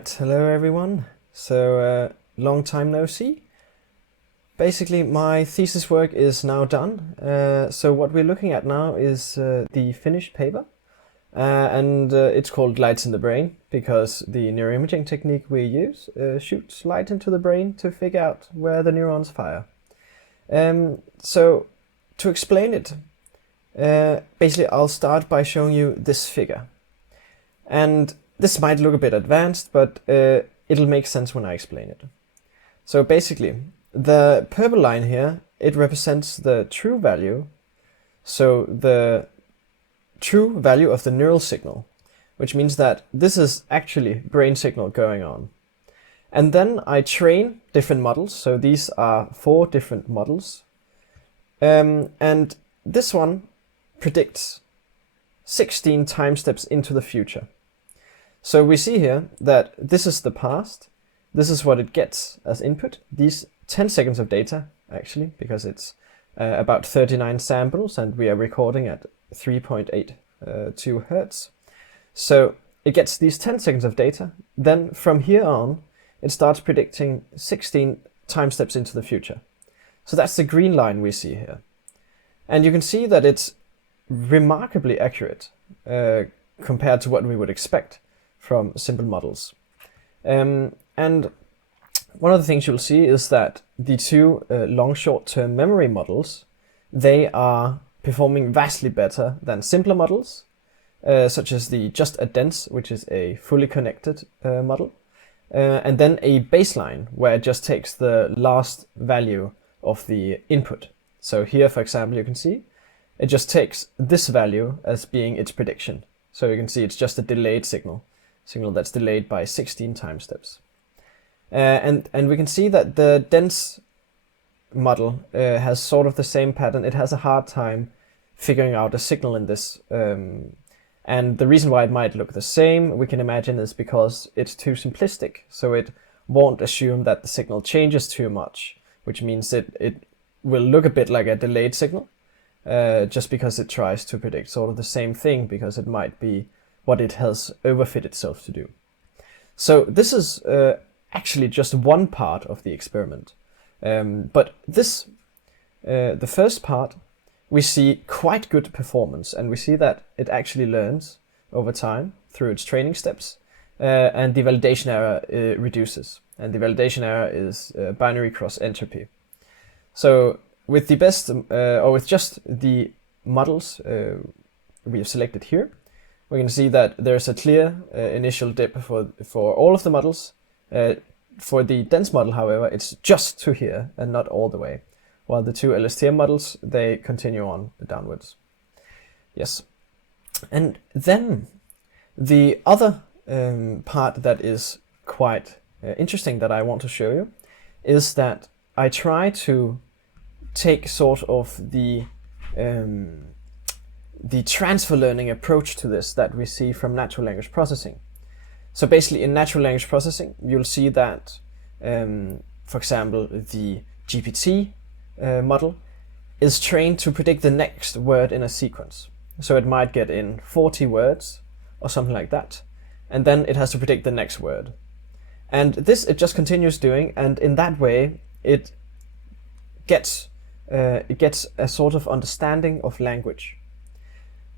Right, hello everyone. So, long time no see. Basically, my thesis work is now done. So what we're looking at now is the finished paper. And it's called Lights in the Brain because the neuroimaging technique we use shoots light into the brain to figure out where the neurons fire. So to explain it, basically I'll start by showing you this figure. And this might look a bit advanced, but it'll make sense when I explain it. So basically, the purple line here, it represents the true value. So the true value of the neural signal, which means that this is actually brain signal going on. And then I train different models. So these are 4 different models. And this one predicts 16 time steps into the future. So we see here that this is the past. This is what it gets as input. These 10 seconds of data, actually, because it's about 39 samples and we are recording at 3.82 hertz. So it gets these 10 seconds of data. Then from here on, it starts predicting 16 time steps into the future. So that's the green line we see here. And you can see that it's remarkably accurate compared to what we would expect from simple models. And one of the things you'll see is that the 2 long short-term memory models, they are performing vastly better than simpler models, such as the just a dense, which is a fully connected model, and then a baseline, where it just takes the last value of the input. So here, for example, you can see it just takes this value as being its prediction. So you can see it's just a delayed signal that's delayed by 16 time steps. And we can see that the dense model has sort of the same pattern. It has a hard time figuring out a signal in this. And the reason why it might look the same, we can imagine, is because it's too simplistic. So it won't assume that the signal changes too much, which means it will look a bit like a delayed signal, just because it tries to predict sort of the same thing, because it might be what it has overfit itself to do. So this is actually just one part of the experiment. But this, the first part, we see quite good performance, and we see that it actually learns over time through its training steps, and the validation error reduces. And the validation error is binary cross entropy. So with the best, or with just the models we have selected here, we can see that there's a clear initial dip for all of the models. For the dense model, however, it's just to here and not all the way, while the 2 LSTM models, they continue on downwards. Yes. And then the other part that is quite interesting that I want to show you is that I try to take sort of the transfer learning approach to this that we see from natural language processing. So basically in natural language processing, you'll see that, for example, the GPT model is trained to predict the next word in a sequence. So it might get in 40 words or something like that, and then it has to predict the next word. And this it just continues doing, and in that way it gets a sort of understanding of language.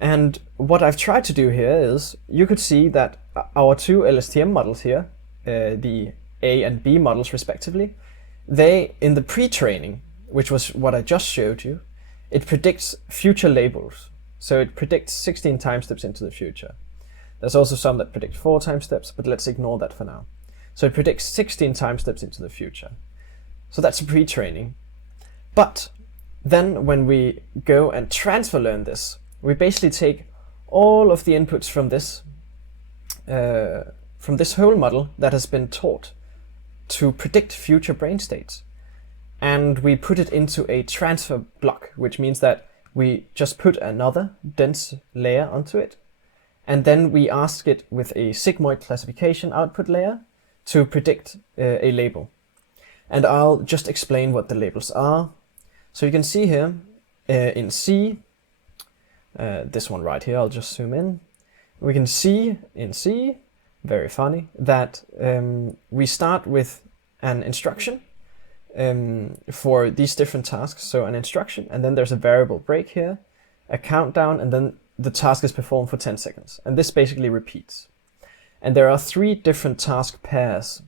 And what I've tried to do here is, you could see that our 2 LSTM models here, the A and B models respectively, they, in the pre-training, which was what I just showed you, it predicts future labels. So it predicts 16 time steps into the future. There's also some that predict 4 time steps, but let's ignore that for now. So it predicts 16 time steps into the future. So that's a pre-training. But then when we go and transfer learn this, we basically take all of the inputs from this whole model that has been taught to predict future brain states, and we put it into a transfer block, which means that we just put another dense layer onto it, and then we ask it with a sigmoid classification output layer to predict a label. And I'll just explain what the labels are. So you can see here in C, this one right here, I'll just zoom in. We can see in C very funny, that we start with an instruction for these different tasks. So an instruction, and then there's a variable break here, a countdown, and then the task is performed for 10 seconds. And this basically repeats. And there are 3 different task pairs.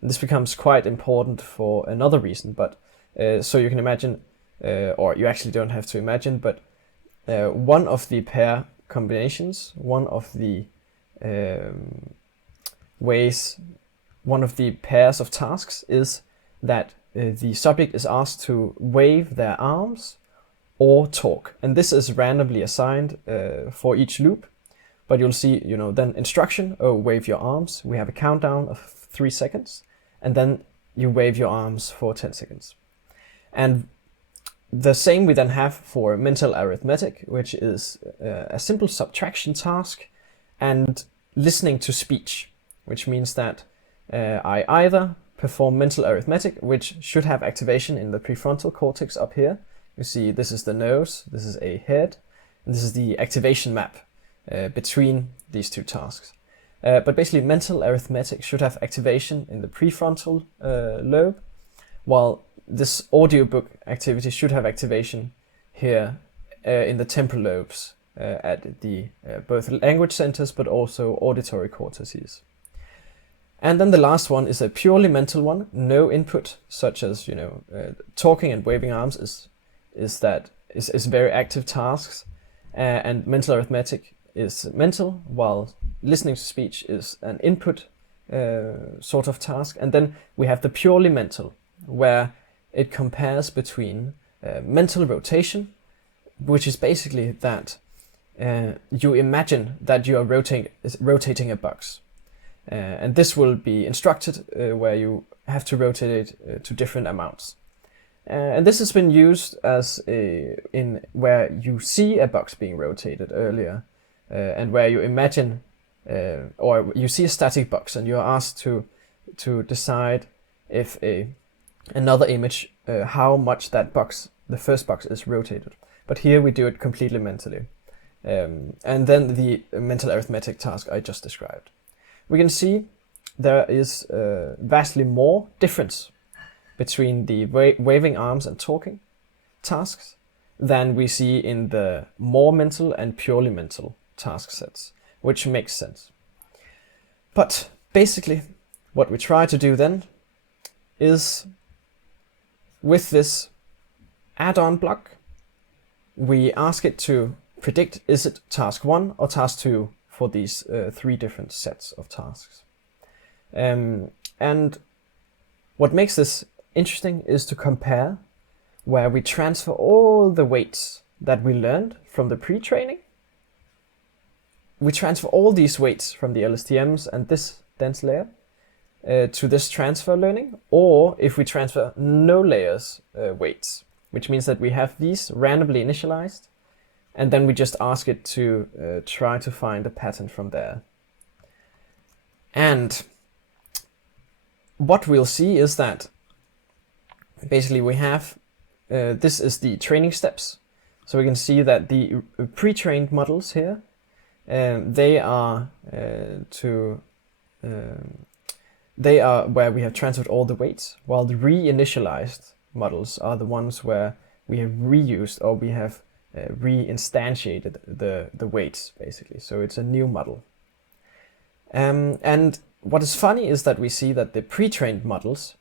And this becomes quite important for another reason, but so you can imagine, or you actually don't have to imagine, but one of the pair combinations, one of the one of the pairs of tasks is that the subject is asked to wave their arms or talk. And this is randomly assigned for each loop. But you'll see, then instruction, wave your arms. We have a countdown of 3 seconds. And then you wave your arms for 10 seconds. And the same we then have for mental arithmetic, which is a simple subtraction task and listening to speech, which means that I either perform mental arithmetic, which should have activation in the prefrontal cortex up here. You see this is the nose, this is a head, and this is the activation map between these 2 tasks. But basically mental arithmetic should have activation in the prefrontal lobe, while this audiobook activity should have activation here in the temporal lobes at the both language centers but also auditory cortices. And then the last one is a purely mental one, no input, such as talking and waving arms is very active tasks, and mental arithmetic is mental, while listening to speech is an input sort of task. And then we have the purely mental, where it compares between mental rotation, which is basically that you imagine that you are rotating a box. And this will be instructed where you have to rotate it to different amounts. And this has been used as in where you see a box being rotated earlier, and where you imagine or you see a static box and you're asked to decide if another image how much that box, the first box, is rotated. But here we do it completely mentally. And then the mental arithmetic task I just described. We can see there is vastly more difference between the waving arms and talking tasks than we see in the more mental and purely mental task sets, which makes sense. But basically what we try to do then is, with this add-on block, we ask it to predict, is it task 1 or task 2 for these 3 different sets of tasks. And what makes this interesting is to compare where we transfer all the weights that we learned from the pre-training. We transfer all these weights from the LSTMs and this dense layer to this transfer learning, or if we transfer no layers weights, which means that we have these randomly initialized, and then we just ask it to try to find a pattern from there. And what we'll see is that basically we have, this is the training steps. So we can see that the pre-trained models here, they are where we have transferred all the weights, while the reinitialized models are the ones where we have reused, or we have reinstantiated the weights, basically. So it's a new model. And what is funny is that we see that the pre-trained models,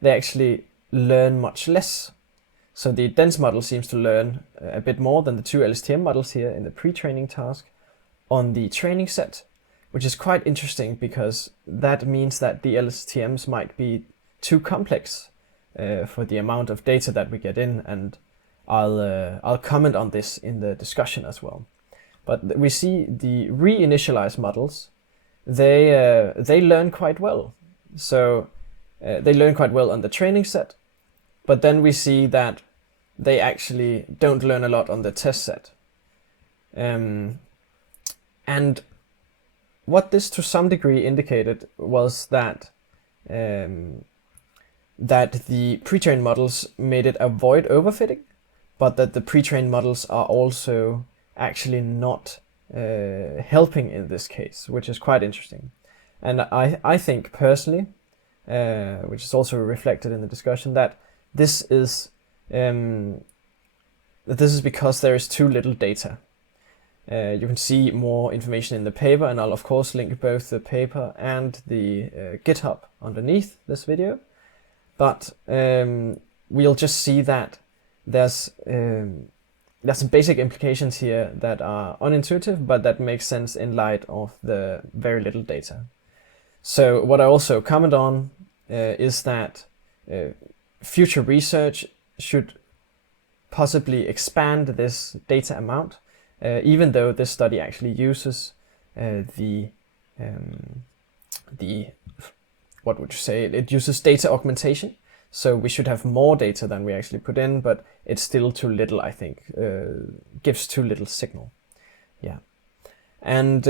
they actually learn much less. So the dense model seems to learn a bit more than the 2 LSTM models here in the pre-training task on the training set, which is quite interesting because that means that the LSTMs might be too complex for the amount of data that we get in, and I'll comment on this in the discussion as well. But we see the reinitialized models, they learn quite well. So they learn quite well on the training set, but then we see that they actually don't learn a lot on the test set. And what this to some degree indicated was that that the pre-trained models made it avoid overfitting, but that the pre-trained models are also actually not helping in this case, which is quite interesting. And I think personally, which is also reflected in the discussion, that this is because there is too little data. You can see more information in the paper, and I'll of course link both the paper and the GitHub underneath this video. But we'll just see that there's some basic implications here that are unintuitive, but that make sense in light of the very little data. So what I also comment on is that future research should possibly expand this data amount, even though this study actually uses what would you say? It uses data augmentation. So we should have more data than we actually put in, but it's still too little, I think. Gives too little signal. Yeah. And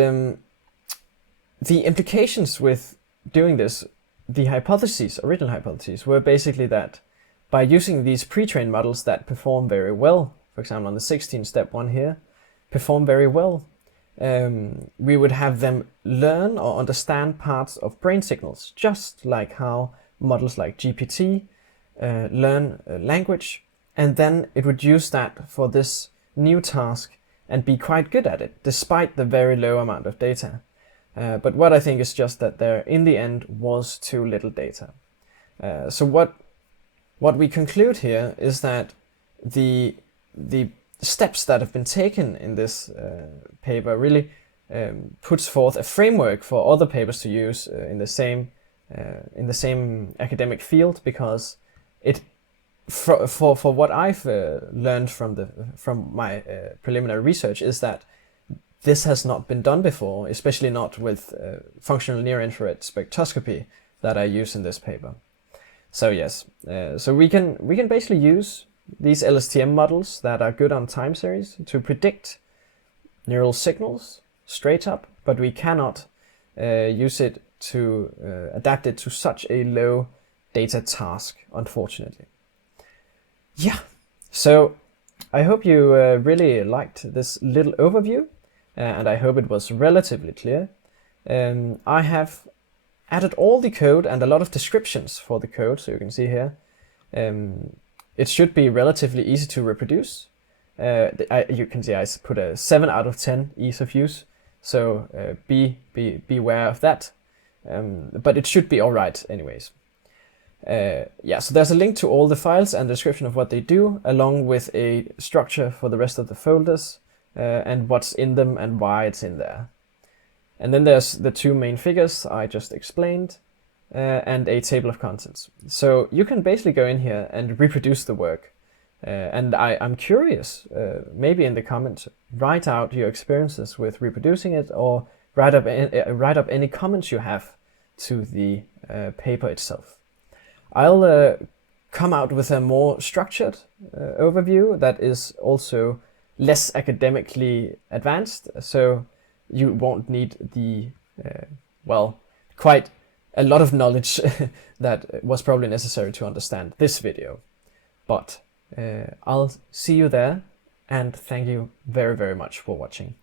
the implications with doing this, the original hypotheses, were basically that by using these pre-trained models that perform very well, for example on the 16 step one here, perform very well, we would have them learn or understand parts of brain signals, just like how models like GPT learn language, and then it would use that for this new task and be quite good at it, despite the very low amount of data. But what I think is just that there, in the end, was too little data. So what we conclude here is that the steps that have been taken in this paper really puts forth a framework for other papers to use in the same academic field, because it for what I've learned from my preliminary research is that this has not been done before, especially not with functional near-infrared spectroscopy that I use in this paper. So yes, so we can basically use these LSTM models that are good on time series to predict neural signals straight up, but we cannot use it to adapt it to such a low data task, unfortunately. Yeah, so I hope you really liked this little overview, and I hope it was relatively clear. I have added all the code and a lot of descriptions for the code, so you can see here. It should be relatively easy to reproduce. You can see I put a 7 out of 10 ease of use, so beware of that. But it should be all right anyways. Yeah, so there's a link to all the files and description of what they do, along with a structure for the rest of the folders, and what's in them and why it's in there. And then there's the two main figures I just explained, and a table of contents. So you can basically go in here and reproduce the work. And I'm curious, maybe in the comments, write out your experiences with reproducing it, or write up any comments you have to the paper itself. I'll come out with a more structured overview that is also less academically advanced, so you won't need the, quite a lot of knowledge that was probably necessary to understand this video. But I'll see you there, and thank you very, very much for watching.